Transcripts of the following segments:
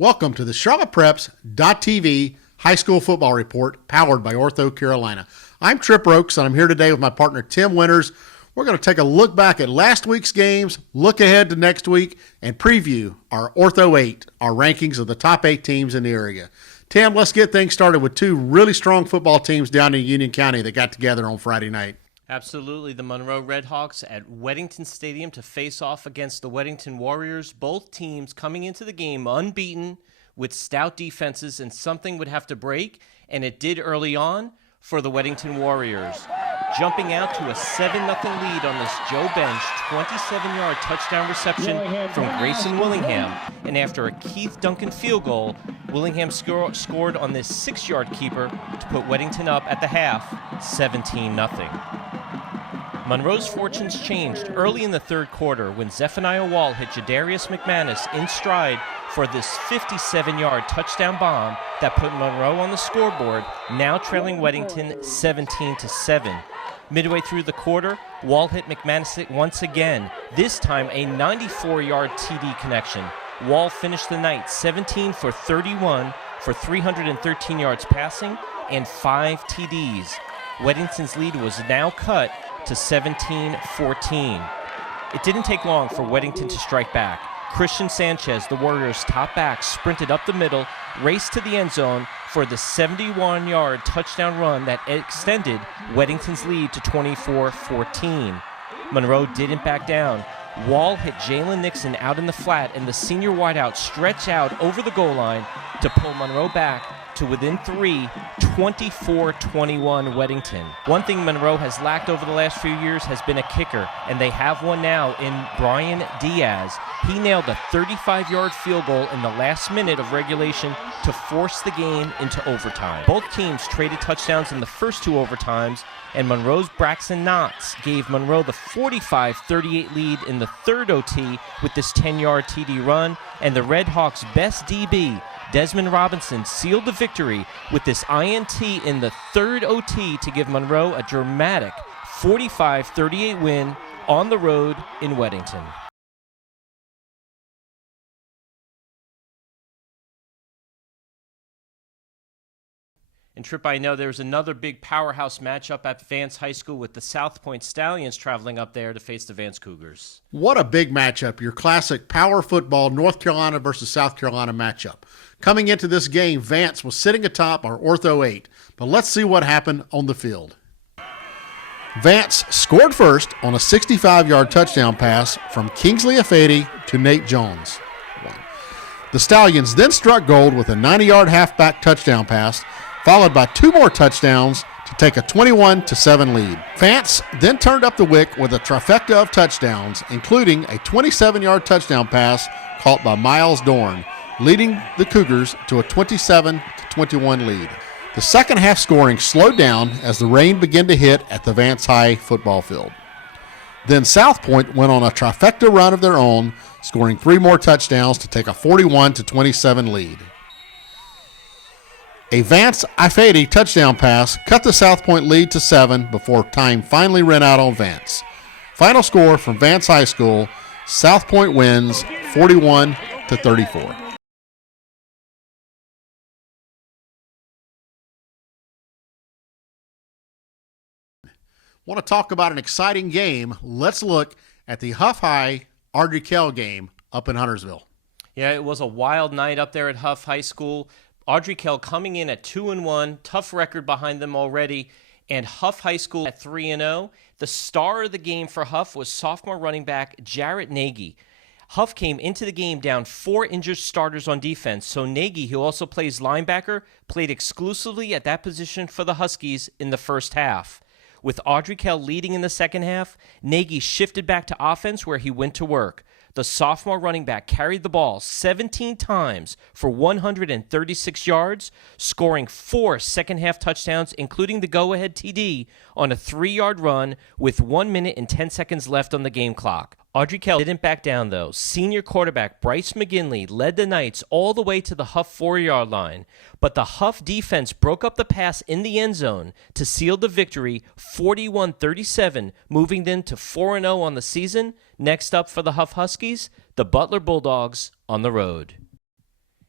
Welcome to the CharlottePreps.tv High School Football Report, powered by Ortho, Carolina. I'm Tripp Roakes, and I'm here today with my partner, Tim Winters. We're going to take a look back at last week's games, look ahead to next week, and preview our Ortho 8, our rankings of the top 8 teams in the area. Tim, let's get things started with two really strong football teams down in Union County that got together on Friday night. Absolutely. The Monroe Redhawks at Weddington Stadium to face off against the Weddington Warriors. Both teams coming into the game unbeaten with stout defenses, and something would have to break, and it did early on for the Weddington Warriors. Jumping out to a 7-0 lead on this Joe Bench 27-yard touchdown reception from Grayson Willingham. And after a Keith Duncan field goal, Willingham scored on this 6-yard keeper to put Weddington up at the half, 17-0. Monroe's fortunes changed early in the third quarter when Zephaniah Wall hit Jadarius McManus in stride for this 57-yard touchdown bomb that put Monroe on the scoreboard, now trailing Weddington 17-7. Midway through the quarter, Wall hit McManus once again, this time a 94-yard TD connection. Wall finished the night 17 for 31 for 313 yards passing and 5 TDs. Weddington's lead was now cut to 17-14. It didn't take long for Weddington to strike back. Christian Sanchez, the Warriors' top back, sprinted up the middle, raced to the end zone for the 71-yard touchdown run that extended Weddington's lead to 24-14. Monroe didn't back down. Wall hit Jalen Nixon out in the flat, and the senior wideout stretched out over the goal line to pull Monroe back to within 3, 24-21 Weddington. One thing Monroe has lacked over the last few years has been a kicker, and they have one now in Brian Diaz. He nailed a 35-yard field goal in the last minute of regulation to force the game into overtime. Both teams traded touchdowns in the first 2 overtimes, and Monroe's Braxton Knotts gave Monroe the 45-38 lead in the third OT with this 10-yard TD run, and the Redhawks' best DB, Desmond Robinson, sealed the victory with this INT in the third OT to give Monroe a dramatic 45-38 win on the road in Weddington. And Tripp, I know there's another big powerhouse matchup at Vance High School with the South Pointe Stallions traveling up there to face the Vance Cougars. What a big matchup, your classic power football North Carolina versus South Carolina matchup. Coming into this game, Vance was sitting atop our Ortho 8, but let's see what happened on the field. Vance scored first on a 65-yard touchdown pass from Kingsley Afedi to Nate Jones. The Stallions then struck gold with a 90-yard halfback touchdown pass, followed by 2 more touchdowns to take a 21-7 lead. Vance then turned up the wick with a trifecta of touchdowns, including a 27-yard touchdown pass caught by Miles Dorn, leading the Cougars to a 27-21 lead. The second half scoring slowed down as the rain began to hit at the Vance High football field. Then South Pointe went on a trifecta run of their own, scoring 3 more touchdowns to take a 41-27 lead. A Vance Ifedi touchdown pass cut the South Pointe lead to 7 before time finally ran out on Vance. Final score from Vance High School, South Pointe wins 41-34. Want to talk about an exciting game? Let's look at the Huff High Ardrey Kell game up in Huntersville. Yeah, it was a wild night up there at Huff High School. Ardrey Kell coming in at 2-1, tough record behind them already, and Huff High School at 3-0. The star of the game for Huff was sophomore running back Jarrett Nagy. Huff came into the game down 4 injured starters on defense, so Nagy, who also plays linebacker, played exclusively at that position for the Huskies in the first half. With Ardrey Kell leading in the second half, Nagy shifted back to offense where he went to work. The sophomore running back carried the ball 17 times for 136 yards, scoring 4 second-half touchdowns, including the go-ahead TD on a 3-yard run with 1 minute and 10 seconds left on the game clock. Ardrey Kell didn't back down, though. Senior quarterback Bryce McGinley led the Knights all the way to the Huff 4-yard line, but the Huff defense broke up the pass in the end zone to seal the victory 41-37, moving them to 4-0 on the season. Next up for the Huff Huskies, the Butler Bulldogs on the road.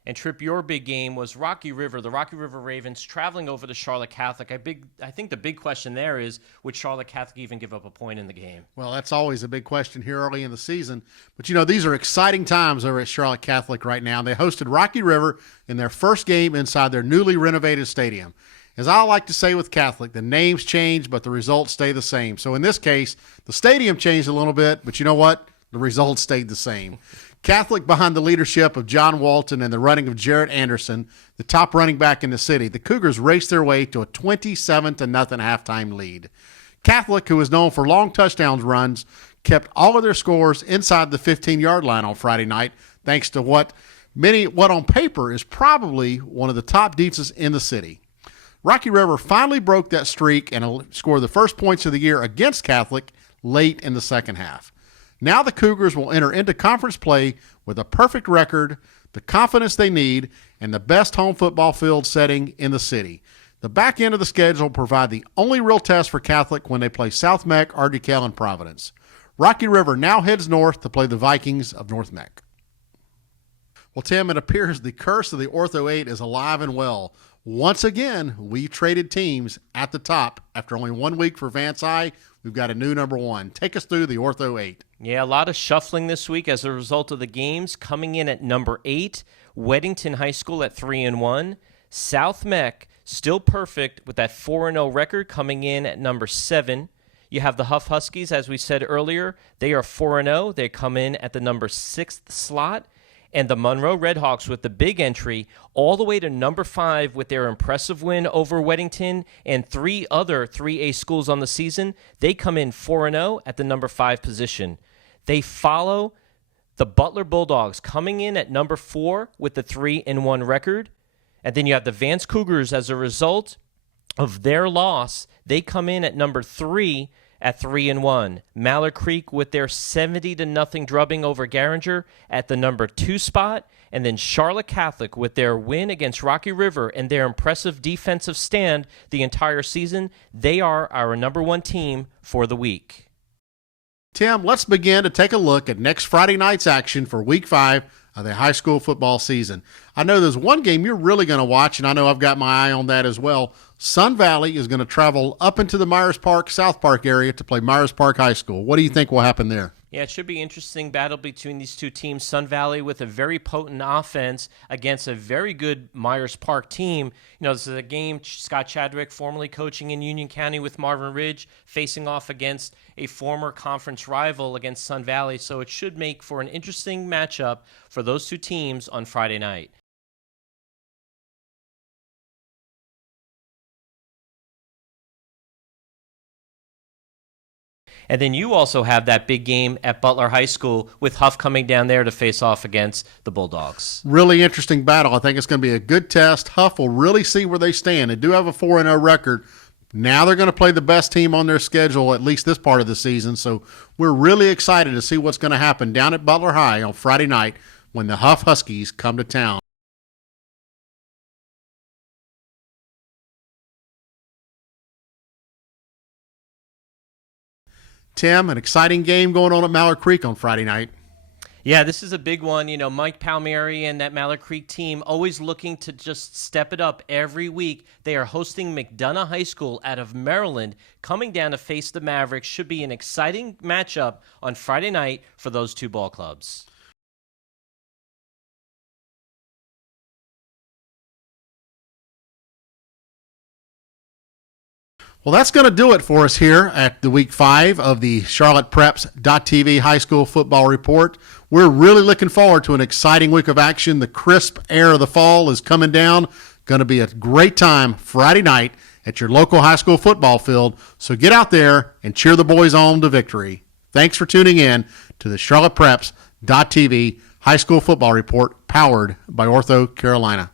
And Tripp, your big game was Rocky River, the Rocky River Ravens traveling over to Charlotte Catholic. I think the big question there is, would Charlotte Catholic even give up a point in the game? Well, that's always a big question here early in the season. But, these are exciting times over at Charlotte Catholic right now. They hosted Rocky River in their first game inside their newly renovated stadium. As I like to say with Catholic, the names change, but the results stay the same. So in this case, the stadium changed a little bit, but you know what? The results stayed the same. Catholic, behind the leadership of John Walton and the running of Jarrett Anderson, the top running back in the city, the Cougars raced their way to a 27-0 halftime lead. Catholic, who is known for long touchdowns runs, kept all of their scores inside the 15-yard line on Friday night, thanks to what on paper is probably one of the top defenses in the city. Rocky River finally broke that streak and scored the first points of the year against Catholic late in the second half. Now the Cougars will enter into conference play with a perfect record, the confidence they need, and the best home football field setting in the city. The back end of the schedule will provide the only real test for Catholic when they play South Meck, RDK, and Providence. Rocky River now heads north to play the Vikings of North Meck. Well, Tim, it appears the curse of the Ortho 8 is alive and well. Once again, we traded teams at the top. After only 1 week for Vance I, we've got a new number one. Take us through the Ortho 8. Yeah, a lot of shuffling this week as a result of the games. Coming in at number 8, Weddington High School at 3-1. South Meck, still perfect with that 4-0 record, coming in at number 7. You have the Huff Huskies, as we said earlier. They are 4-0. They come in at the number 6th slot. And the Monroe Redhawks with the big entry all the way to number 5 with their impressive win over Weddington and 3 other 3A schools on the season. They come in 4-0 at the number 5 position. They follow the Butler Bulldogs coming in at number 4 with the 3-1 record. And then you have the Vance Cougars as a result of their loss. They come in at number 3 at 3-1. Mallard Creek with their 70-0 drubbing over Garinger at the number 2 spot. And then Charlotte Catholic with their win against Rocky River and their impressive defensive stand the entire season. They are our number 1 team for the week. Tim, let's begin to take a look at next Friday night's action for Week 5 of the high school football season. I know there's one game you're really going to watch, and I know I've got my eye on that as well. Sun Valley is going to travel up into the Myers Park, South Park area to play Myers Park High School. What do you think will happen there? Yeah, it should be an interesting battle between these two teams. Sun Valley with a very potent offense against a very good Myers Park team. This is a game Scott Chadwick, formerly coaching in Union County with Marvin Ridge, facing off against a former conference rival against Sun Valley. So it should make for an interesting matchup for those two teams on Friday night. And then you also have that big game at Butler High School with Huff coming down there to face off against the Bulldogs. Really interesting battle. I think it's going to be a good test. Huff will really see where they stand. They do have a 4-0 record. Now they're going to play the best team on their schedule, at least this part of the season. So we're really excited to see what's going to happen down at Butler High on Friday night when the Huff Huskies come to town. Tim, an exciting game going on at Mallard Creek on Friday night. Yeah, this is a big one. Mike Palmieri and that Mallard Creek team always looking to just step it up every week. They are hosting McDonough High School out of Maryland, coming down to face the Mavericks. Should be an exciting matchup on Friday night for those two ball clubs. Well, that's going to do it for us here at the Week 5 of the CharlottePreps.tv High School Football Report. We're really looking forward to an exciting week of action. The crisp air of the fall is coming down. Going to be a great time Friday night at your local high school football field. So get out there and cheer the boys on to victory. Thanks for tuning in to the CharlottePreps.tv High School Football Report, powered by Ortho Carolina.